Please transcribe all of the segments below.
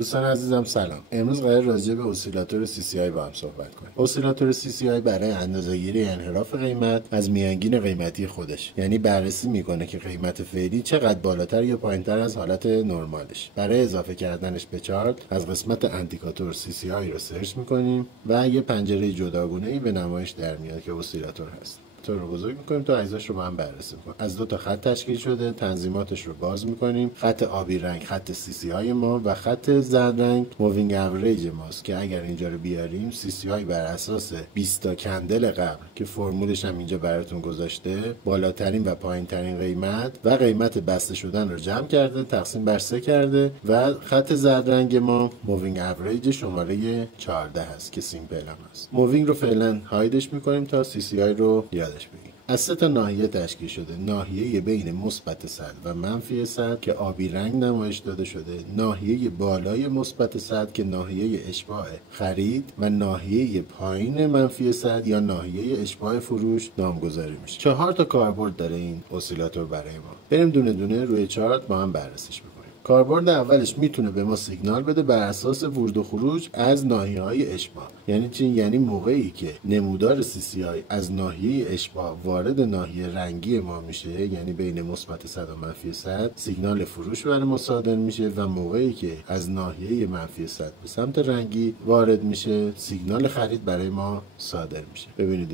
دوستان عزیزم سلام. امروز قرار راجع به اسیلاتور CCI با هم صحبت کنیم. اسیلاتور CCI برای اندازه‌گیری انحراف قیمت از میانگین قیمتی خودش، یعنی بررسی میکنه که قیمت فعلی چقدر بالاتر یا پایینتر از حالت نرمالش. برای اضافه کردنش به چارت از قسمت اندیکاتور CCI رو سرچ میکنیم و یه پنجره جداگونه‌ای به نمایش در میاد که اسیلاتور هست. تو رو بزرگ میکنیم تا اجزاش رو با هم بررسی کنیم. از دو تا خط تشکیل شده. تنظیماتش رو باز میکنیم. خط آبی رنگ خط CCI ما و خط زرد رنگ مووینگ اوریج ماست که اگر اینجا رو بیاریم CCI بر اساس 20 تا کندل قبل که فرمولش هم اینجا براتون گذاشته بالاترین و پایینترین قیمت و قیمت بسته شدن رو جمع کرده، تقسیم بر 3 کرده و خط زرد رنگ ما مووینگ اوریج شماره 14 هست که سیمپل هم هست. مووینگ رو فعلا هایدش میکنیم تا CCI رو یادش بگیم. از 3 تا ناحیه تشکیل شده. ناحیه بین مثبت 100 و منفی 100 که آبی رنگ نمایش داده شده، ناحیه بالای مثبت 100 که ناحیه اشباع خرید و ناحیه پایین منفی 100 یا ناحیه اشباع فروش نامگذاری میشه. 4 تا کاربرد داره این اسیلاتور برای ما. بریم دونه دونه روی چارت با هم بررسیش بکنیم. کاربرد اولش میتونه به ما سیگنال بده بر اساس ورود و خروج از ناحیه‌های اشباع. یعنی چی؟ یعنی موقعی که نمودار CCI از ناحیه اشباع وارد ناحیه رنگی ما میشه، یعنی بین مثبت 100 و منفی 100، سیگنال فروش برای ما صادر میشه و موقعی که از ناحیه منفی 100 به سمت رنگی وارد میشه، سیگنال خرید برای ما صادر میشه. ببینید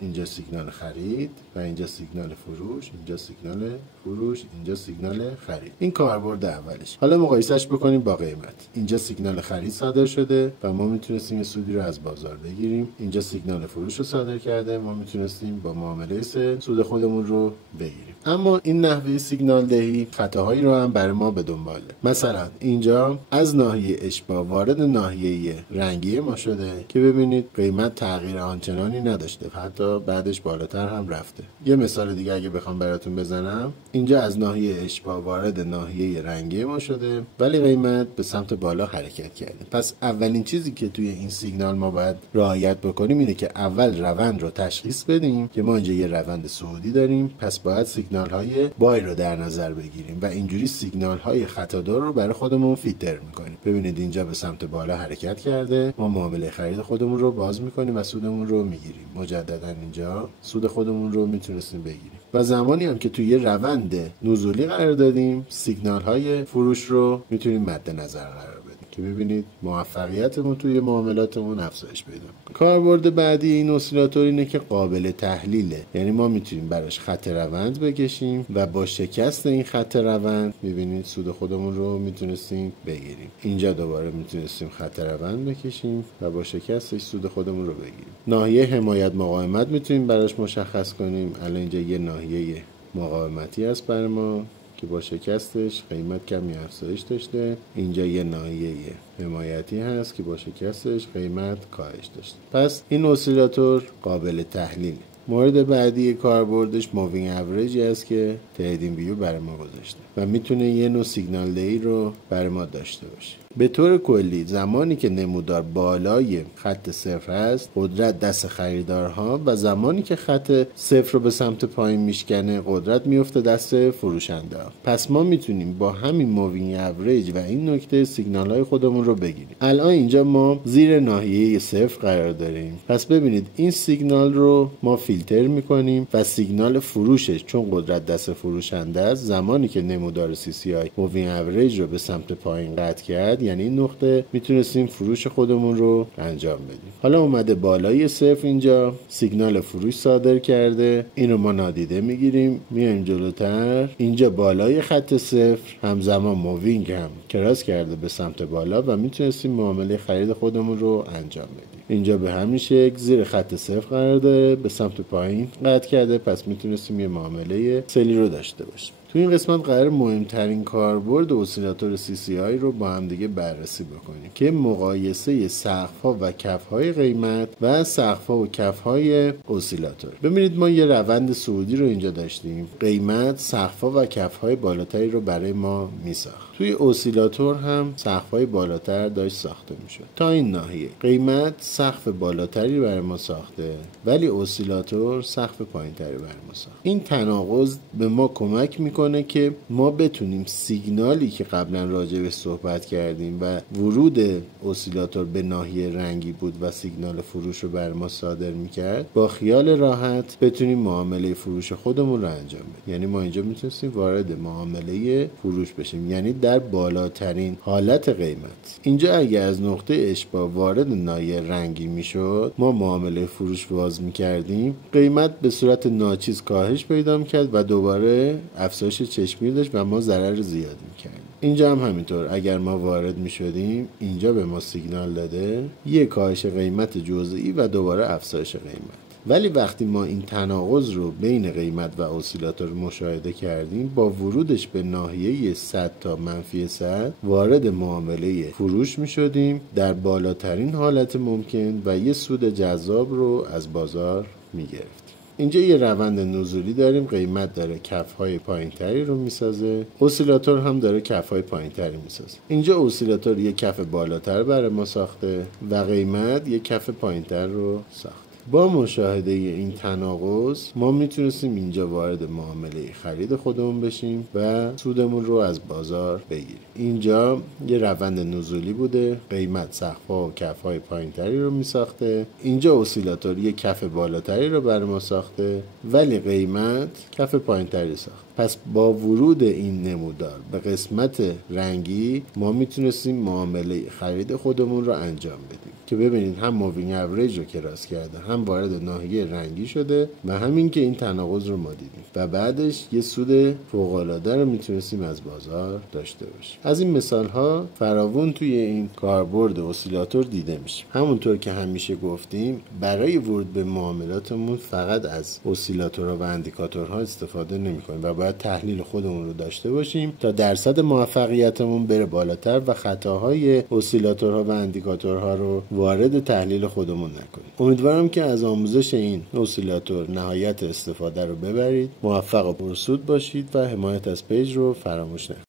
اینجا سیگنال خرید و اینجا سیگنال فروش، اینجا سیگنال فروش، اینجا سیگنال خرید. این کاربرد اولش. حالا مقایسهش بکنیم با قیمت. اینجا سیگنال خرید صادر شده و ما میتونستیم یه سودی رو از بازار بگیریم. اینجا سیگنال فروش رو صادر کرده، ما میتونستیم با معامله سود خودمون رو بگیریم. اما این نحوه سیگنال دهی خطاهایی رو هم برای ما به دنباله. مثلا اینجا از ناحیه اشباع وارد ناحیه رنگی ما شده که ببینید قیمت تغییر آنچنانی نداشته، حتی بعدش بالاتر هم رفته. یه مثال دیگه اگه بخوام براتون بزنم، اینجا از ناحیه اشباع وارد ناحیه رنگی ما شده ولی قیمت به سمت بالا حرکت کرده. پس اولین چیزی که توی این سیگنال ما باید رعایت بکنیم اینه که اول روند رو تشخیص بدیم که ما اینجا یه روند صعودی داریم، پس باید سیگنال های بای رو در نظر بگیریم و اینجوری سیگنال های خطادار رو برای خودمون فیلتر میکنیم. ببینید اینجا به سمت بالا حرکت کرده، ما معامله خرید خودمون رو باز میکنیم و سودمون رو میگیریم. مجددا اینجا سود خودمون رو میتونستیم بگیریم و زمانی هم که توی یه روند نزولی قرار دادیم سیگنال های فروش رو میتونیم مد نظر قرار بدیم که ببینید موفقیتمون توی معاملاتمون افزایش پیدا کنه. کاربرد بعدی این اسیلاتور اینه که قابل تحلیله، یعنی ما میتونیم براش خط روند بکشیم و با شکست این خط روند میبینید سود خودمون رو میتونستیم بگیریم. اینجا دوباره میتونستیم خط روند بکشیم و با شکستش سود خودمون رو بگیریم. ناحیه حمایت مقاومت میتونیم براش مشخص کنیم. الان اینجا یه ناحیه مقاومتی هست برای ما که با شکستش قیمت کمی افزایش داشته. اینجا یه ناحیه حمایتی هست که با شکستش قیمت کاهش داشته. پس این اسیلاتور قابل تحلیل. مورد بعدی کاربردش مووینگ اوریج است که تریدینگ ویو برای ما گذاشته و میتونه یه نوع سیگنال دهی رو برای ما داشته باشه. به طور کلی زمانی که نمودار بالای خط صفر هست قدرت دست خریدارها و زمانی که خط صفر رو به سمت پایین میشکنه قدرت میفته دست فروشنده ها. پس ما میتونیم با همین مووینگ اوریج و این نکته سیگنال های خودمون رو بگیریم. الان اینجا ما زیر ناحیه صفر قرار داریم، پس ببینید این سیگنال رو ما فیلتر میکنیم و سیگنال فروشش چون قدرت دست فروشنده است زمانی که نمودار CCI مووینگ اوریج رو به سمت پایین قطع کرد، یعنی این نقطه میتونستیم فروش خودمون رو انجام بدیم. حالا اومده بالای صفر، اینجا سیگنال فروش صادر کرده، اینو ما نادیده میگیریم. میایم جلوتر، اینجا بالای خط صفر همزمان مووینگ هم کراس کرده به سمت بالا و میتونستیم معامله خرید خودمون رو انجام بدیم. اینجا به همین شکل زیر خط صفر قرار داره، به سمت پایین قطع کرده، پس میتونستیم یه معامله سلی رو داشته باشیم. تو این قسمت قرار مهمترین کاربرد اسیلاتور CCI رو با هم دیگه بررسی بکنیم که مقایسه سقف‌ها و کف‌های قیمت و سقف‌ها و کف‌های اسیلاتور. ببینید ما یه روند صعودی رو اینجا داشتیم. قیمت سقف‌ها و کف‌های بالاتری رو برای ما میساخت. توی اسیلاتور هم سقف‌های بالاتر داشت ساخته میشد. تا این ناحیه قیمت سقف بالاتری برای ما ساخته، ولی اسیلاتور سقف پایینتری برای ما ساخته. این تناقض به ما کمک میکنه که ما بتونیم سیگنالی که قبلا راجع به صحبت کردیم و ورود اسیلاتور به ناحیه رنگی بود و سیگنال فروش رو بر ما صادر میکرد، با خیال راحت بتونیم معامله فروش خودمون رو انجام بدیم. یعنی ما اینجا میتونستیم وارد معامله فروش بشیم، یعنی در بالاترین حالت قیمت. اینجا اگه از نقطه اشباع وارد ناحیه رنگی میشد، ما معامله فروش باز میکردیم، قیمت به صورت ناچیز کاهش پیدا میکرد و دوباره افزایش چشمگیر داشت و ما ضرر زیاد میکردیم. اینجا هم همینطور، اگر ما وارد میشدیم اینجا به ما سیگنال داده یک کاهش قیمت جزئی و دوباره افزایش قیمت. ولی وقتی ما این تناقض رو بین قیمت و اسیلاتور مشاهده کردیم، با ورودش به ناحیه 100 تا -100 وارد معامله فروش می شدیم در بالاترین حالت ممکن و یه سود جذاب رو از بازار می گرفتیم. اینجا یه روند نزولی داریم، قیمت داره کف‌های پایینتری رو میسازه، اسیلاتور هم داره کف‌های پایینتری میسازه. اینجا اسیلاتور یه کف بالاتر برای ما ساخته و قیمت یه کف پایینتر رو ساخته. با مشاهده این تناقض ما میتونستیم اینجا وارد معامله خرید خودمون بشیم و سودمون رو از بازار بگیریم. اینجا یه روند نزولی بوده، قیمت سقف‌ها و کف‌های پایینتری رو میساخته. اینجا اسیلاتور یه کف بالاتری رو برای ما ساخته، ولی قیمت کف پایینتری ساخته. پس با ورود این نمودار به قسمت رنگی ما میتونستیم معامله خرید خودمون رو انجام بدیم که ببینید هم مووینگ اوریج رو کراس کرده، هم وارد ناحیه رنگی شده و همین که این تناقض رو ما دیدیم و بعدش یه سود فوق‌العاده رو میتونستیم از بازار داشته باشیم. از این مثال ها فراوون توی این کاربرد اسیلاتور دیده میشه. همونطور که همیشه گفتیم برای ورود به معاملاتمون فقط از اسیلاتورها و اندیکاتورها استفاده نمی‌کنیم و باید تحلیل خودمون رو داشته باشیم تا درصد موفقیتمون بره بالاتر و خطاهای اسیلاتورها و اندیکاتورها رو وارد تحلیل خودمون نکنیم. امیدوارم که از آموزش این اسیلاتور نهایت استفاده رو ببرید. موفق و پرسود باشید و حمایت از پیج رو فراموش نکنید.